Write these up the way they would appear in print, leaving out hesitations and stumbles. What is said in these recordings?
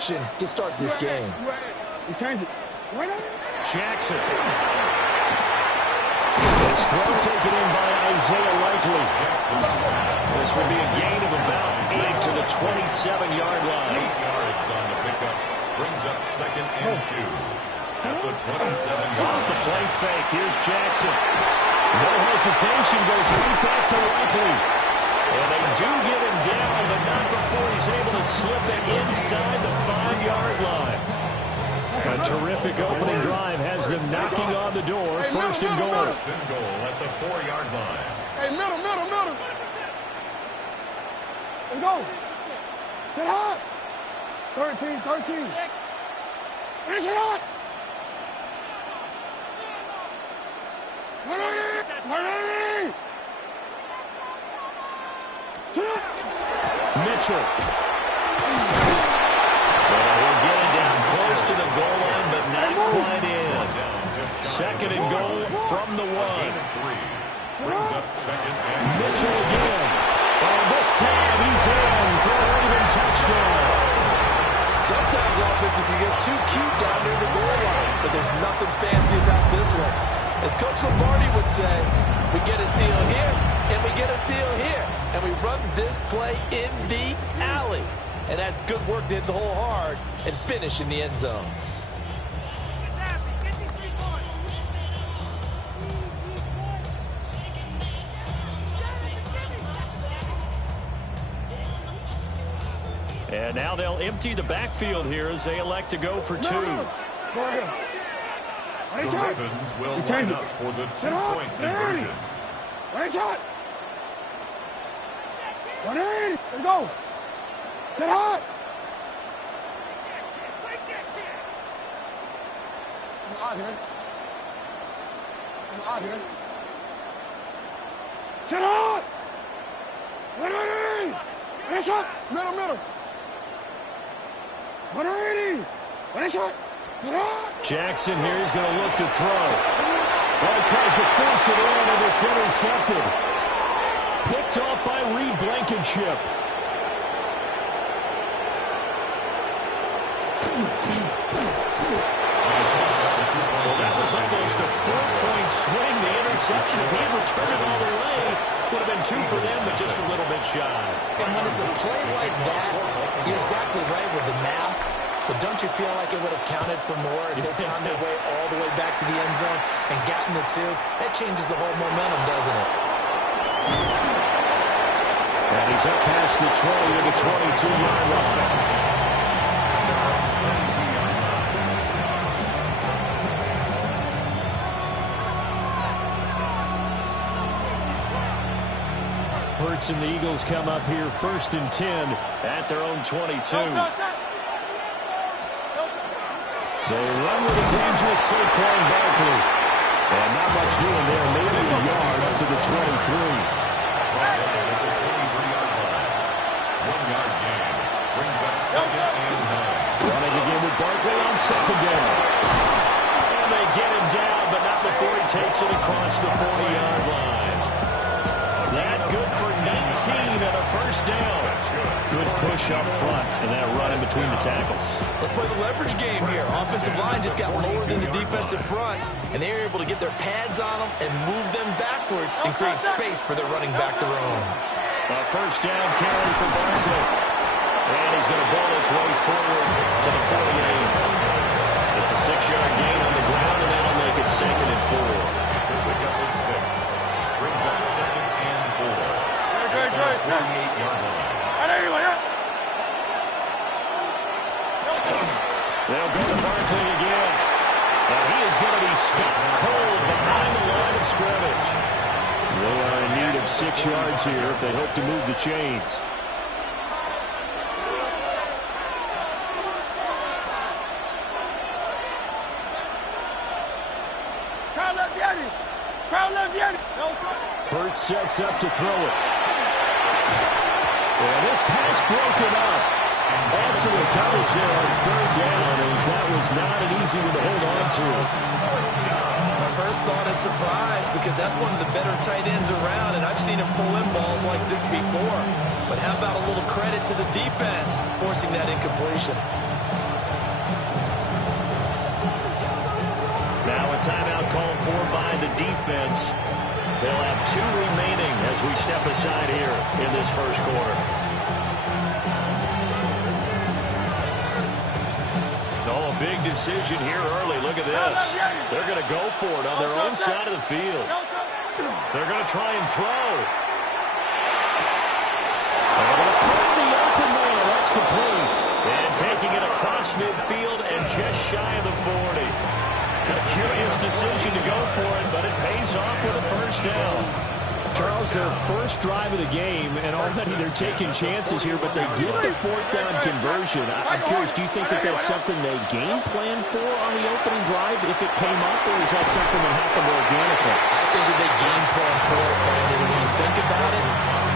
action to start this game. Jackson. This throw taken in by Isaiah Likely. This will be a gain of about 8 to the 27-yard line. 8 yards on the pickup. Brings up 2nd and 2. At the 27-yard line. The play fake. Here's Jackson. No hesitation. Goes right back to Likely. And they do get him down, but not before he's able to slip it inside the 5-yard line. A terrific opening drive has them knocking on the door. First and goal. First and goal at the 4-yard line. Hey, middle. Let's go. Sit hot. 13. Finish it hot. 180. Sit up. Mitchell. We'll get it down close to the goal line, but not quite in. 2nd and goal from the 1. Brings up 2nd and Mitchell again. And this time he's in for a Raven touchdown. Sometimes offenses can get too cute down near the goal line, but there's nothing fancy about this one. As Coach Lombardi would say, we get a seal here, and we get a seal here, and we run this play in the alley. And that's good work to hit the hole hard and finish in the end zone. And now they'll empty the backfield here as they elect to go for 2. The Ravens will line up for the 2-point conversion. Right shot. 180. Let's go. Sit hot. Sit hot. 180. Right shot. Middle. 180. Right shot. Jackson here is going to look to throw. Well, he tries to force it in, and it's intercepted. Picked off by Reed Blankenship. Well, that was almost a 4-point swing. The interception, if he had returned it all the way, would have been 2 for them, but just a little bit shy. And when it's a play like that, you're exactly right with the math. But don't you feel like it would have counted for more if they found their way all the way back to the end zone and gotten the 2? That changes the whole momentum, doesn't it? And he's up past the 20 to the 22-yard line. Hurts and the Eagles come up here 1st and 10 at their own 22. They run with a dangerous Saquon Barkley. And not much doing there. Maybe a yard up to the 23. 1-yard gain. Brings up 2nd and 9. Running again with Barkley on 2nd down. And they get him down, but not before he takes it across the 40-yard line. That good for 19 and a 1st down. Good push up front and that run in between the tackles. Let's play the leverage game here. Offensive line just got lower than the defensive front, and they were able to get their pads on them and move them backwards and create space for their running back to roam. A 1st down carry for Barkley. And he's going to ball his way forward to the 48. It's a 6-yard gain on the ground, and that'll make it 2nd and 4. It's a pickup of 6. Brings up 2nd and 4. Great. 48-yard line. They'll go to Barkley again. And he is going to be stopped cold behind the line of scrimmage. They are in need of 6 yards here if they hope to move the chains. Hurts sets up to throw it. And this pass broken up. Excellent coverage there on 3rd down, as that was not an easy one to hold on to. My first thought is surprise, because that's one of the better tight ends around, and I've seen him pull in balls like this before. But how about a little credit to the defense forcing that incompletion? timeout called for by the defense. They'll have 2 remaining as we step aside here in this first quarter. Oh, a big decision here early. Look at this. They're going to go for it on their own side of the field. They're going to try and throw. They're going to throw the open man. That's complete. And taking it across midfield and just shy of the 40. A curious decision to go for it, but it pays off with a first down. Charles, their first drive of the game, and already they're taking chances here, but they get the 4th down conversion. I'm curious, do you think that that's something they game plan for on the opening drive if it came up, or is that something that happened organically? I think that they game plan for it, Brandon. And when you think about it,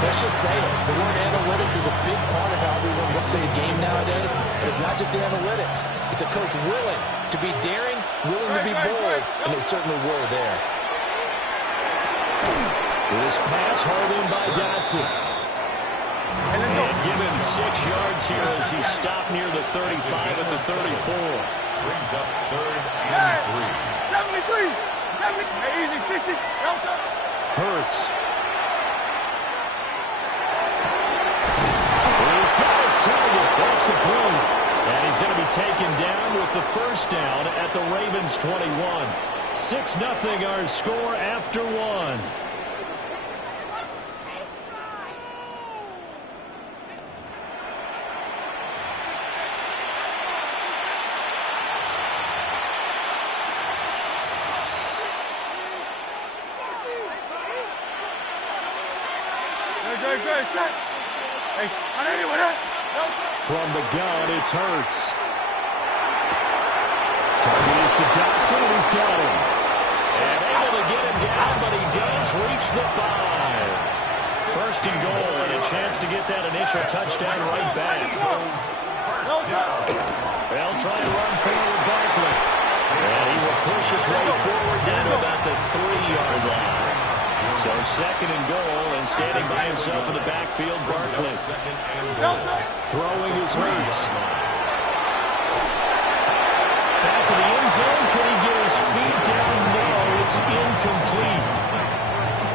let's just say it. The word analytics is a big part of how everyone looks at a game nowadays. And it's not just the analytics. It's a coach willing to be daring, willing to be bold, and they certainly were there. This pass hauled in by Dotson. And given 6 yards here as he stopped near the 35 at the 34. Brings up 3rd and 3. 73. Easy, 60. Hurts. He's got his target. That's complete. And he's going to be taken down with the first down at the Ravens 21. 6-0 our score after 1. From the gun, it's Hurts. Target is to Dotson, and he's got him. And able to get him down, but he does reach the 5. First and goal, and a chance to get that initial touchdown right back. They'll try to run forward Barkley. And he will push his way forward down to about the 3-yard line. So 2nd and goal, and standing by himself in the backfield, Barkley. Throwing his Hurts. Back to the end zone. Can he get his feet down? No, it's incomplete.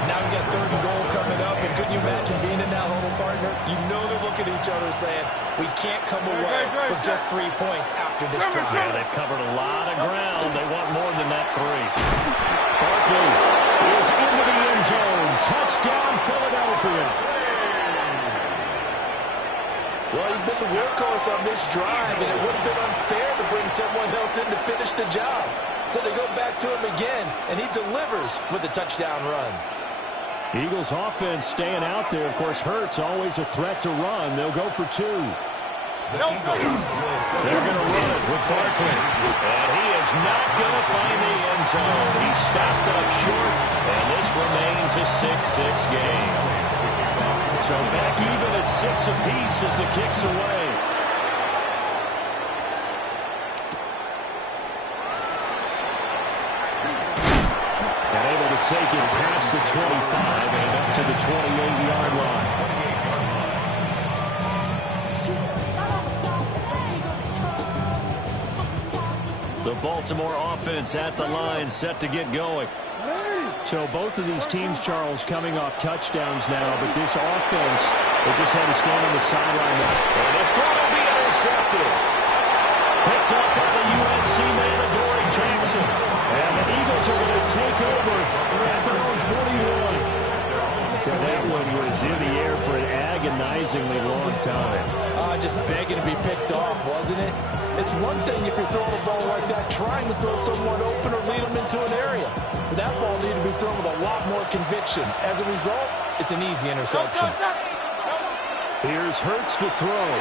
Now we got 3rd and goal coming up, and couldn't you imagine being in that huddle, partner? You know they're looking at each other saying, we can't come away with just 3 points after this drive. Yeah, they've covered a lot of ground. They want more than that 3. Barkley is into the end zone. Touchdown, Philadelphia. Well, you've been the workhorse on this drive, and it would have been unfair to bring someone else in to finish the job. So they go back to him again, and he delivers with a touchdown run. Eagles offense staying out there. Of course, Hurts always a threat to run. They'll go for 2. They're going to run it with Barkley. And he is not going to find the end zone. He stopped up short, and this remains a 6-6 game. So back even at 6 apiece as the kick's away. And able to take it past the 25 and up to the 28-yard line. The Baltimore offense at the line, set to get going. So both of these teams, Charles, coming off touchdowns now, but this offense, they just had to stand on the sideline. And this throw will be intercepted. Picked up by the USC man, Adoree Jackson. And the Eagles are going to take over at their own 41. And that one was in the air for an agonizingly long time. Just begging to be picked off, wasn't it? It's one thing if you're throwing a ball like that, trying to throw someone open or lead them into an area. But that ball needed to be thrown with a lot more conviction. As a result, it's an easy interception. Here's Hurts to throw.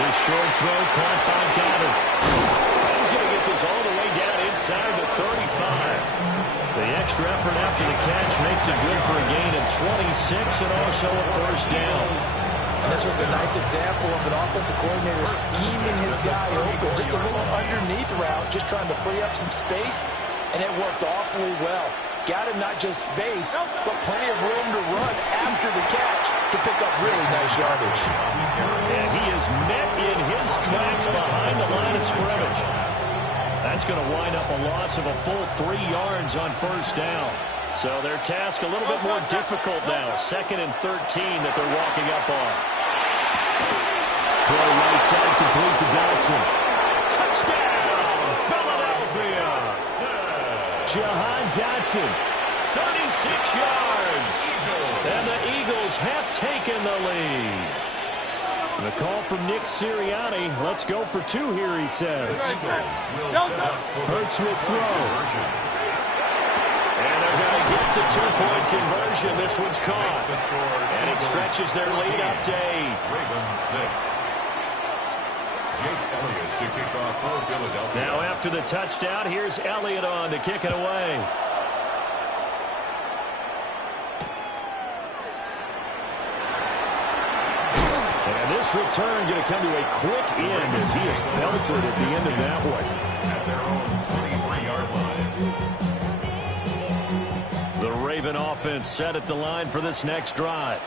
This short throw caught by Goddard. He's going to get this all the way down inside the 35. The extra effort after the catch makes it good for a gain of 26 and also a first down. And this was a nice example of an offensive coordinator scheming his guy open. Just a little underneath route, just trying to free up some space, and it worked awfully well. Got him not just space, but plenty of room to run after the catch to pick up really nice yardage. And he is met in his tracks behind the line of scrimmage. That's going to wind up a loss of a full 3 yards on first down. So their task a little bit more difficult now. 2nd and 13 that they're walking up on. Throw right side complete to Dotson. Touchdown, Philadelphia. Jahan Dotson. 36 yards. And the Eagles have taken the lead. The call from Nick Sirianni. Let's go for 2 here, he says. Hurts will throw. And they're going to get the 2-point conversion. This one's caught. And it stretches their lead up to 8. Ravens 6. Jake Elliott to kick off for Philadelphia. Now after the touchdown, here's Elliott on to kick it away. And this return going to come to a quick end as he is belted at the end of that one. At their own 23-yard line. The Raven offense set at the line for this next drive.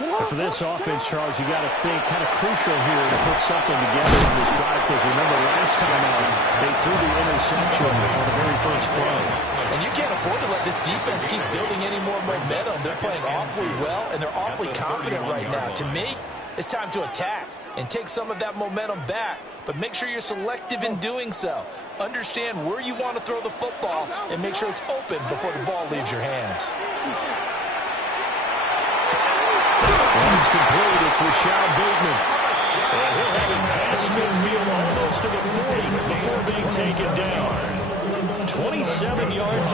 And for this offense, Charles, you got to think kind of crucial here to put something together on this drive, because remember last time out, they threw the interception on the very first play. And you can't afford to let this defense keep building any more momentum. They're playing awfully well, and they're awfully confident right now. To me, it's time to attack and take some of that momentum back, but make sure you're selective in doing so. Understand where you want to throw the football and make sure it's open before the ball leaves your hands. It's complete. It's Rashad Bateman. And he'll have it past midfield almost to the 40 before being taken down. 27 yards.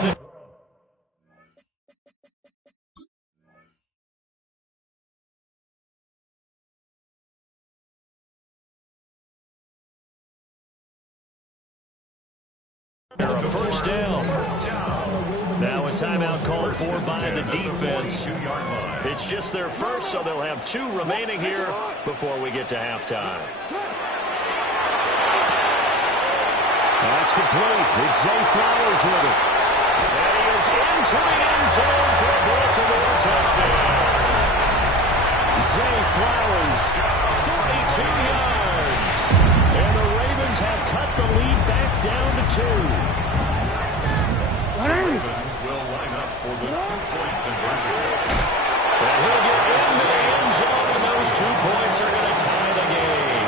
A first down. Now a timeout called for by the defense. It's just their first, so they'll have 2 remaining here before we get to halftime. That's complete. It's Zay Flowers with it. And he is into the end zone for a Baltimore touchdown. Zay Flowers. 42 yards. And the Ravens have cut the lead back down to 2. Ravens will line up for the 2-point conversion. And he'll get into the end zone, and those 2 points are going to tie the game.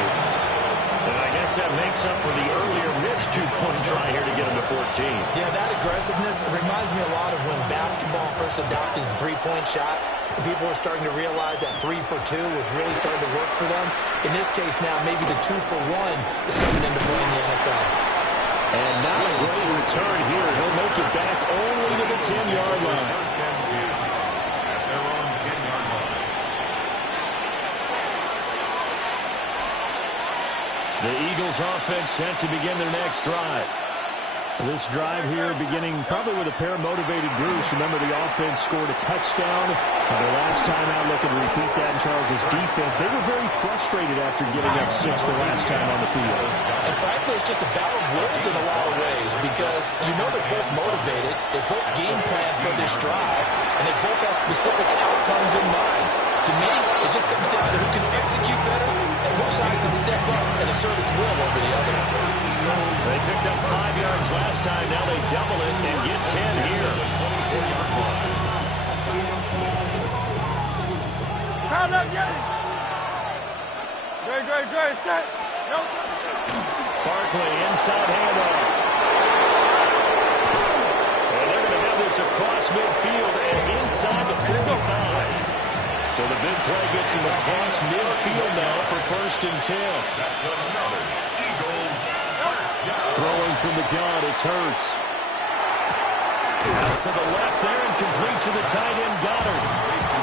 And I guess that makes up for the earlier missed 2-point try here to get him to 14. Yeah, that aggressiveness, it reminds me a lot of when basketball first adopted the 3-point shot. People were starting to realize that 3 for 2 was really starting to work for them. In this case now, maybe the 2 for 1 is coming into play in the NFL. And not a great return here. He'll make it back only to the 10-yard line. First and 10 at their own 10-yard line. The Eagles offense set to begin their next drive. This drive here beginning probably with a pair of motivated groups. Remember, the offense scored a touchdown. The last time out, looking to repeat that in Charles's defense. They were very frustrated after giving up 6 the last time on the field. And frankly, it's just a battle of wills in a lot of ways, because you know they're both motivated, they both game plan for this drive, and they both have specific outcomes in mind. To me, it just comes down to who can execute better and which side can step up and assert its will over the other. They picked up 5 yards last time. Now they double it and get 10 here. Time up, Jay. Dre, set. Nope. Barkley, inside handoff. And they're going to have this across midfield and inside the 45. So the big play gets him across midfield now for 1st and 10. That's another Eagles first down. Throwing from the gun, it's Hurts. Out to the left there and complete to the tight end, Goddard.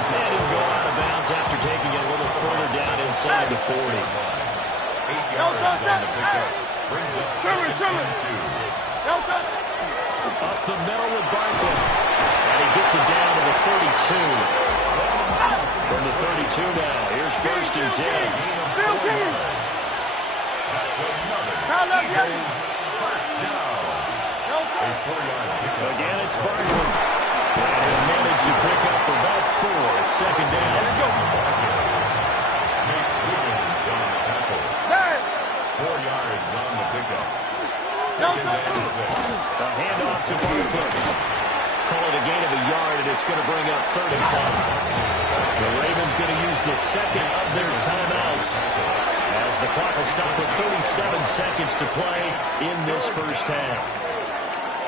And he'll go out of bounds after taking it a little further down inside the 40. 8 yards on the pickup. Brings up 2nd and 2. Up the middle with Barkley. And he gets it down to the 32. From the 32 now, here's 1st and 10. That's another Eagles first down. A 4-yard pickup. Again, it's Barkley. And he'll manage to pick up about 4. It's 2nd down. Nate Wiggins on the tackle. 4 yards on the pickup. second and 6. A handoff to Barkley. Call it a gain of a yard, and it's going to bring up 35. The Ravens going to use the second of their timeouts as the clock will stop with 37 seconds to play in this first half.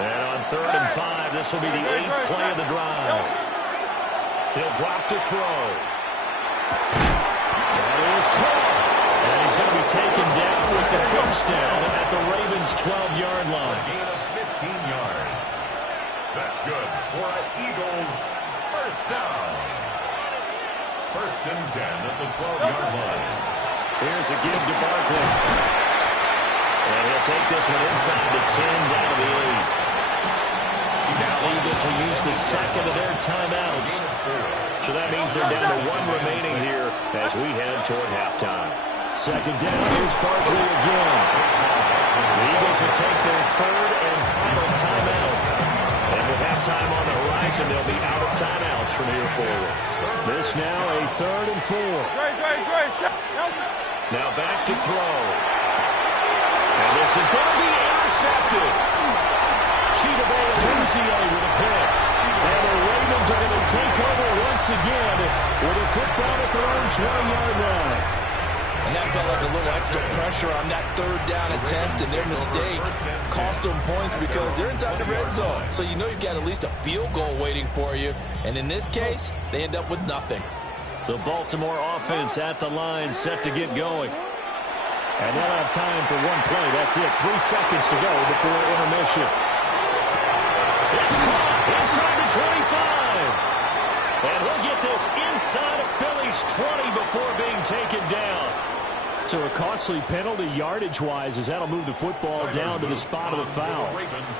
And on 3rd and 5, this will be the 8th play of the drive. He'll drop to throw. That is caught. And he's going to be taken down with the first down at the Ravens' 12-yard line. A gain of 15 yards. That's good for an Eagles first down. 1st and 10 at the 12-yard line. Here's a give to Barkley. And he'll take this one inside the 10 down to the 8. Now the Eagles will use the second of their timeouts. So that means they're down to 1 remaining here as we head toward halftime. Second down, here's Barkley again. The Eagles will take their 3rd and final timeout. And with halftime on the horizon, they'll be out of timeouts from here forward. This now a 3rd and 4. Now back to throw. And this is going to be intercepted. Chidobe Awuzie with a pick. And the Ravens are going to take over once again with a football at their own 20-yard line. And that felt like a little extra pressure on that 3rd down attempt, and their mistake cost them points because they're inside the red zone. So you know you've got at least a field goal waiting for you. And in this case, they end up with nothing. The Baltimore offense at the line, set to get going. And they'll have time for one play. That's it. 3 seconds to go before intermission. It's caught inside the 25. And he'll get this inside of Philly's 20 before being taken down. So a costly penalty yardage-wise as that'll move the football down to the spot of the foul.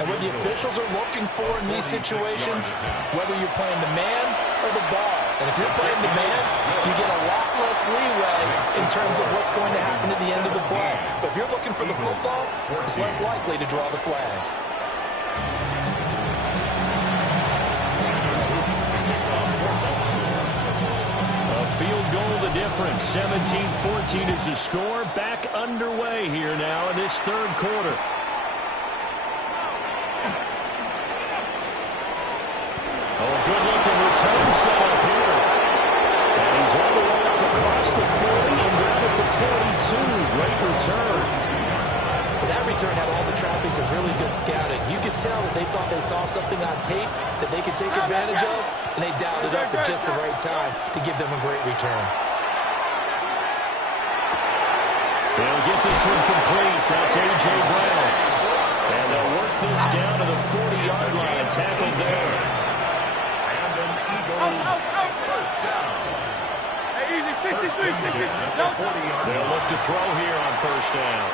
And what the officials are looking for in these situations, whether you're playing the man or the ball. And if you're playing the man, you get a lot less leeway in terms of what's going to happen at the end of the play. But if you're looking for the football, it's less likely to draw the flag. Field goal the difference. 17-14 is the score. Back underway here now in this 3rd quarter. Oh, good-looking return setup here. And he's all the way up across the 40 and down at the 42. Great return. But that return had all the trappings of really good scouting. You could tell that they thought they saw something on tape that they could take advantage of, and they dialed it up at just the right time to give them a great return. They'll get this one complete. That's A.J. Brown. And they'll work this down to the 40-yard line. Tackled there. And an Eagles first down. They'll look to throw here on 1st down.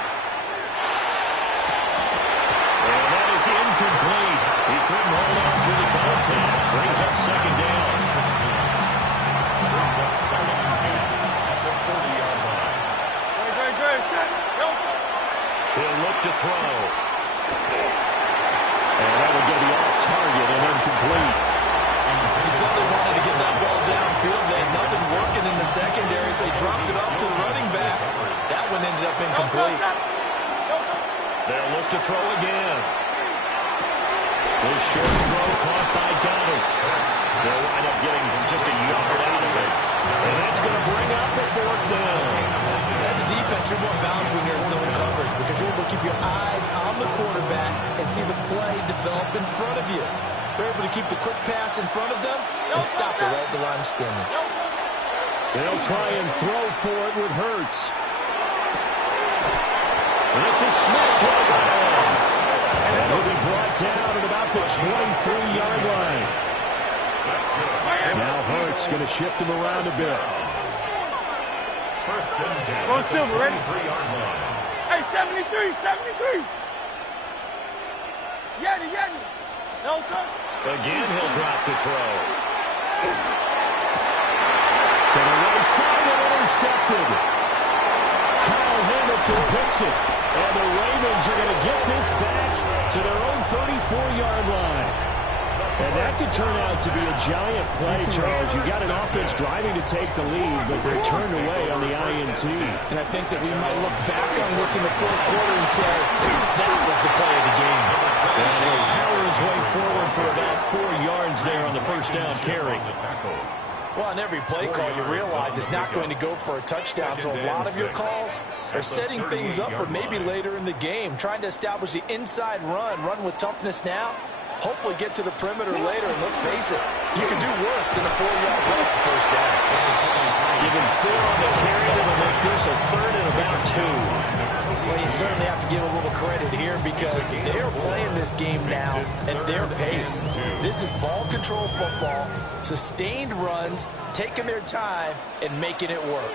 And that is incomplete. He couldn't hold on to the contact. Brings up 2nd down. Brings up 2nd and 10 at the 40-yard line. He'll look to throw. And that will get the off target and incomplete. You can tell they wanted to get that ball downfield. They had nothing working in the secondary, so they dropped it up to the running back. That one ended up incomplete. They'll look to throw again. This short throw caught by Goddard. They'll wind up getting just a yard out of it. And that's going to bring up the 4th down. As a defense, you're more balanced when you're in zone coverage because you're able to keep your eyes on the quarterback and see the play develop in front of you. You're able to keep the quick pass in front of them and stop it right at the line of scrimmage. They'll try and throw for it with Hurts. This is Smith. And he'll be brought down at about the 23-yard line. Now Hurts going to shift him around a bit. 1st and 10 Go at the Silver, ready? 23-yard line. Hey, 73. Yeti. Again, he'll drop the throw. To the right side and intercepted. Kyle Hamilton picks it. And the Ravens are going to get this back to their own 34-yard line. And that could turn out to be a giant play, Charles. You got an offense driving to take the lead, but they're turned away on the INT. And I think that we might look back on this in the 4th quarter and say, that was the play of the way forward for about 4 yards there on the first down carry. Well, on every play call, you realize it's not going to go for a touchdown, so a lot of your calls are setting things up for maybe later in the game, trying to establish the inside run with toughness now, hopefully get to the perimeter later, and let's face it, you can do worse than a 4-yard run on first down. Given 4 on the carry, that'll make this a third and about 2. Well, you certainly have to give a little credit here because they're playing this game now at their pace. This is ball control football, sustained runs, taking their time, and making it work.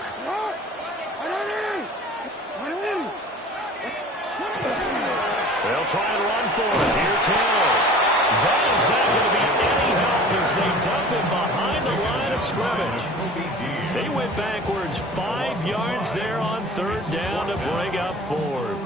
They'll try and run for it. Here's Hill. That is not going to be any help as they dump him behind the line of scrimmage. They went backwards 5 yards there on third down to bring up fourth.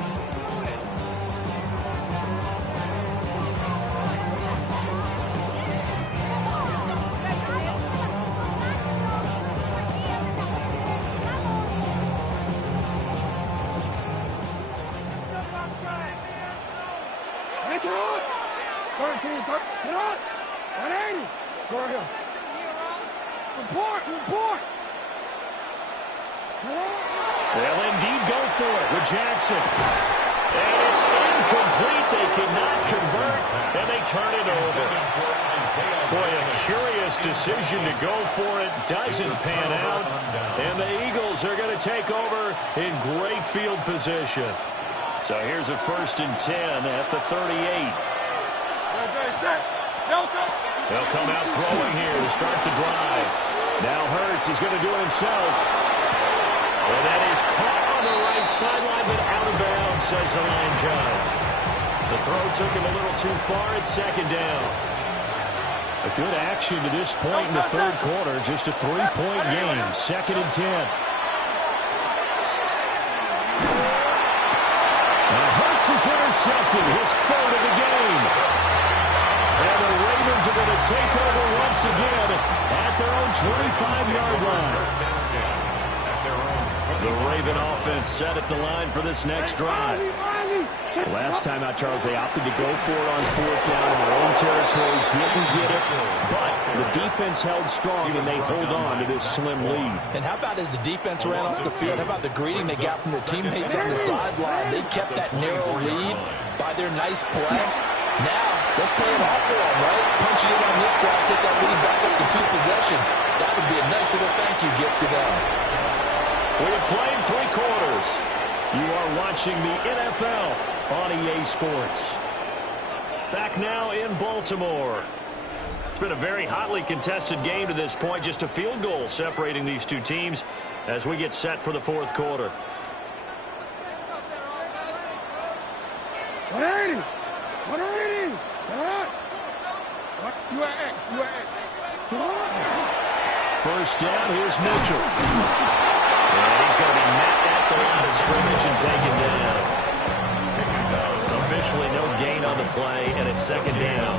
They'll indeed go for it with Jackson. And it's incomplete. They cannot convert, and they turn it over. Boy, a curious decision to go for it. Doesn't pan out. And the Eagles are going to take over in great field position. So here's a 1st and 10 at the 38. They'll come out throwing here to start the drive. Now Hurts is going to do it himself. And that is caught on the right sideline, but out of bounds, says the line judge. The throw took him a little too far at second down. A good action to this point in the third quarter. Just a 3-point game. 2nd and 10. Now Hurts is intercepted. His 3rd of the game. And the Ravens are going to take over once again at their own 25-yard line. The Raven offense set at the line for this next drive. Last time out, Charles, they opted to go for it on 4th down in their own territory. Didn't get it, but the defense held strong, and they hold on to this slim lead. And how about as the defense ran off the field, how about the greeting they got from their teammates on the sideline? They kept that narrow lead by their nice play. Now, let's play it off for them, right? Punch it in on this drive, take that lead back up to 2 possessions. That would be a nice little thank you gift to them. We have played 3 quarters. You are watching the NFL on EA Sports. Back now in Baltimore. It's been a very hotly contested game to this point. Just a field goal separating these two teams as we get set for the 4th quarter. 180. 180. First down, here's Mitchell. And he's going to be met at the line of scrimmage and taken down. Officially no gain on the play, and it's 2nd down.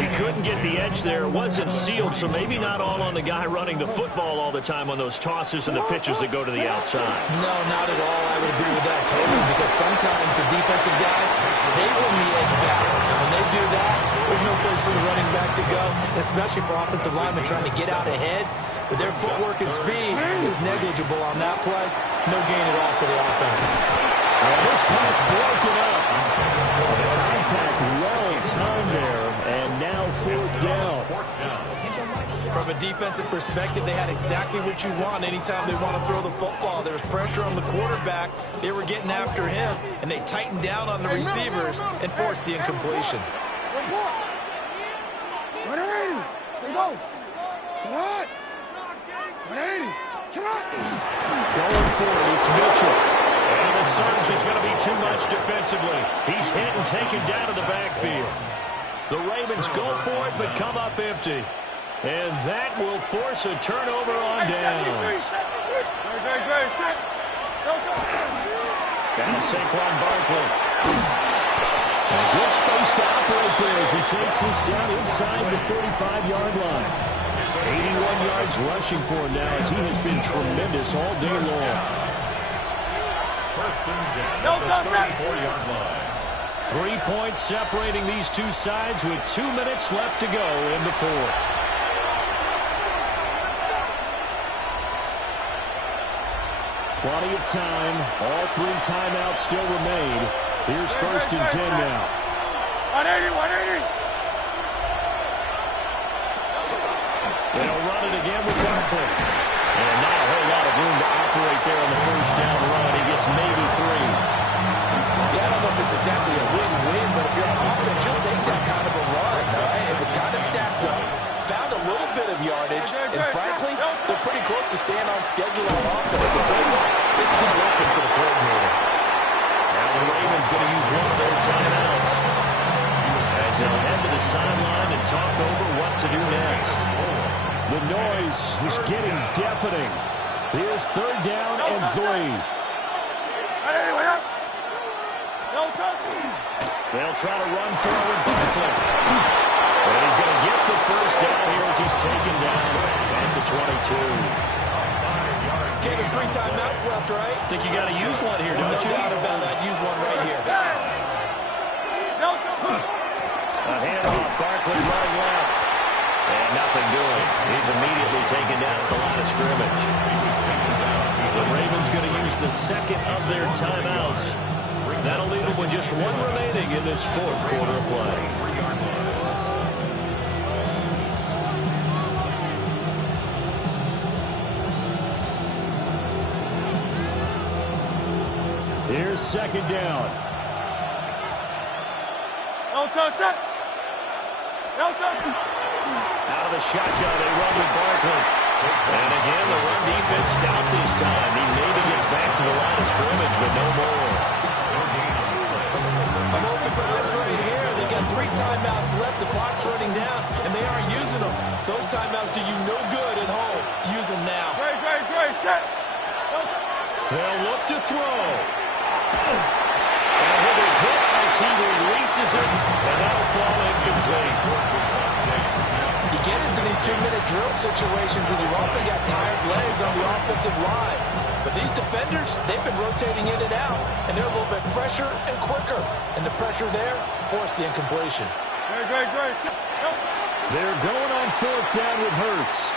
He couldn't get the edge there. It wasn't sealed, so maybe not all on the guy running the football all the time on those tosses and the pitches that go to the outside. No, not at all. I would agree with that totally, because sometimes the defensive guys, they win the edge battle. And when they do that, there's no place for the running back to go, especially for offensive linemen trying to get out ahead. But their footwork and speed is negligible on that play. No gain at all for the offense. Well, this pass broken up. Contact well timed there, and now 4th down. From a defensive perspective, they had exactly what you want anytime they want to throw the football. There was pressure on the quarterback. They were getting after him, and they tightened down on the receivers and forced the incompletion. Going for it, it's Mitchell. And the surge is going to be too much defensively. He's hit and taken down to the backfield. The Ravens go for it, but come up empty. And that will force a turnover on downs. Now Saquon Barkley. A good space to operate there as he takes this down inside the 35-yard line. 81 yards rushing for him now as he has been tremendous all day long. 1st and 10 at the 34-yard line. 3 points separating these two sides with 2 minutes left to go in the fourth. Plenty of time. All 3 timeouts still remain. Here's 1st and 10 now. 180, 180. They'll run it again with Barkley. And not a whole lot of room to operate there on the first down run. He gets maybe 3. Yeah, I don't know if it's exactly a win-win, but if you're on offense, you'll take that kind of a run. Right? It was kind of stacked up, found a little bit of yardage, and frankly, they're pretty close to staying on schedule on offense. So this is open for the coordinator. Now the Ravens going to use one of their timeouts as they'll head to the sideline and talk over what to do next. The noise is getting deafening. Here's 3rd down and 3. They'll try to run forward Barkley. And he's going to get the first down here as he's taken down at the 22. Okay, there's 3 timeouts left, right? I think you got to use one here, don't you? No doubt about it. Use one right here. A handoff, Barkley running left. And nothing doing. He's immediately taken down at the line of scrimmage. The Ravens going to use the second of their timeouts. That'll leave them with just 1 remaining in this 4th quarter of play. Here's 2nd down. Out of the shotgun, they run with Barkley. And again, the run defense stout this time. He maybe gets back to the line of scrimmage, but no more. I'm also impressed right here. They got 3 timeouts left. The clock's running down, and they aren't using them. Those timeouts do you no good at home. Use them now. They'll look to throw. And with a hit as he releases it, and that'll fall incomplete. You get into these 2-minute drill situations, and you've often got tired legs on the offensive line. But these defenders, they've been rotating in and out, and they're a little bit fresher and quicker. And the pressure there forced the incompletion. They're going on 4th down with Hurts.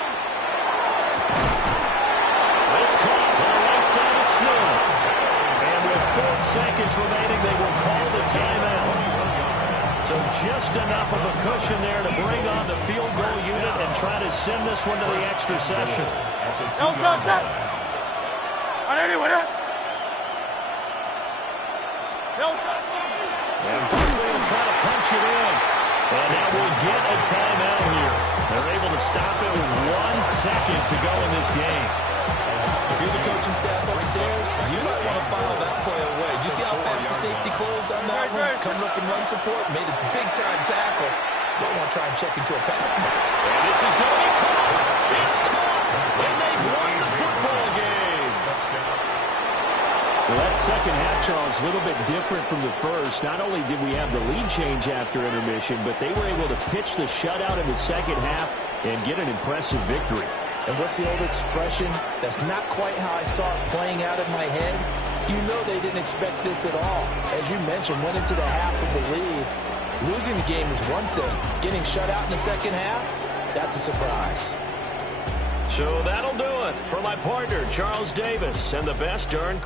It's caught on the right side of Smith. And with 4 seconds remaining, they will call the timeout. So just enough of a cushion there to bring on the field goal unit and try to send this one to the extra session. And they'll try to punch it in. And now we'll get a timeout here. They're able to stop it with 1 second to go in this game. If you're the coaching staff upstairs, you might want to file that play away. Did you see how fast the safety closed on that one? Coming up in run support, made a big-time tackle. Might want to try and check into a pass. And this is going to be caught. It's caught. And they've won the football game. Well, that second half, Charles, a little bit different from the first. Not only did we have the lead change after intermission, but they were able to pitch the shutout in the second half and get an impressive victory. And what's the old expression? That's not quite how I saw it playing out in my head. You know they didn't expect this at all. As you mentioned, went into the half with the lead. Losing the game is one thing. Getting shut out in the second half, that's a surprise. So that'll do it for my partner, Charles Davis, and the best darn